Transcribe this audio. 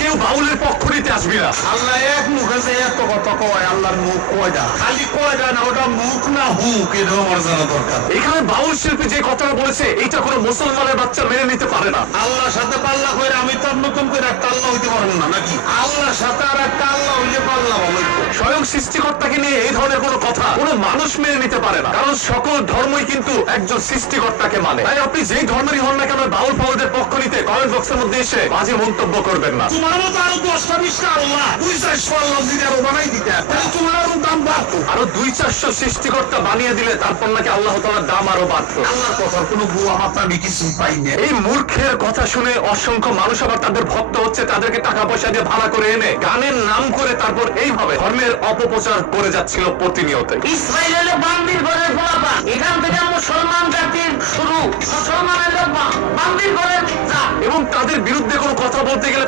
কেউ বাউলের পক্ষ নিতে আসবি না। আল্লাহ এক মুখে যে এত কথা কয়, আল্লাহর মুখ কয়টা? খালি কয়টা না, ওটা মুখ না হুক, এটাও আমার জানা দরকার। এখানে বাউল শিল্পী যে কথাটা বলেছে এটা কোনো মুসলমানের বাচ্চা মেনে নিতে পারে না। আল্লাহর সাথে পাল্লা করে আমি তো নতুন করে একটা আল্লাহ হইতে পারবো না নাকি? আল্লাহর সাথে আর একটা আল্লাহ হইলে পাল্লা হবে। স্বয়ং সৃষ্টিকর্তাকে নিয়ে এই ধরনের কোনো কথা কোনো মানুষ মেনে নিতে পারে না, কারণ সকল ধর্মই কিন্তু একজন সৃষ্টিকর্তাকে মানে। তাই আপনি যেই ধর্মেরই হন না কেন, বাউল ফাউলদের পক্ষ নিতে কমেন্ট বক্সের মধ্যে এসে বাজে মন্তব্য করবেন না। তোমার মতো আরো 10টা 20টা আল্লাহ 2-400 আল্লাহ দিতে আরো বানাই দিতে, তাহলে তোমার আরো দাম বাড়তো। আরো 200-400 সৃষ্টিকর্তা বানিয়ে দিলে তারপর নাকি আল্লাহ তাআলার দাম আরো বাড়তো। আল্লাহর কথার কোনো গুয়া মাত্রা আমি কিছু পাই না। এই মূর্খের কথা শুনে অসংখ্য মানুষ আবার তাদের ভক্ত হচ্ছে, তাদেরকে টাকা পয়সা দিয়ে ভাড়া করে এনে গানের নাম করে তারপর এইভাবে ধর্মের অপপ্রচার করে যাচ্ছিল প্রতিনিয়ত। ইসরায়েলের বান্দির ঘরের গোলাপা, এখান থেকে মুসলমান জাতির শুরু, মুসলমানের লোক বান্দির ঘরের যা। এবং তাদের বিরুদ্ধে কোনো কথা বলতে গেলে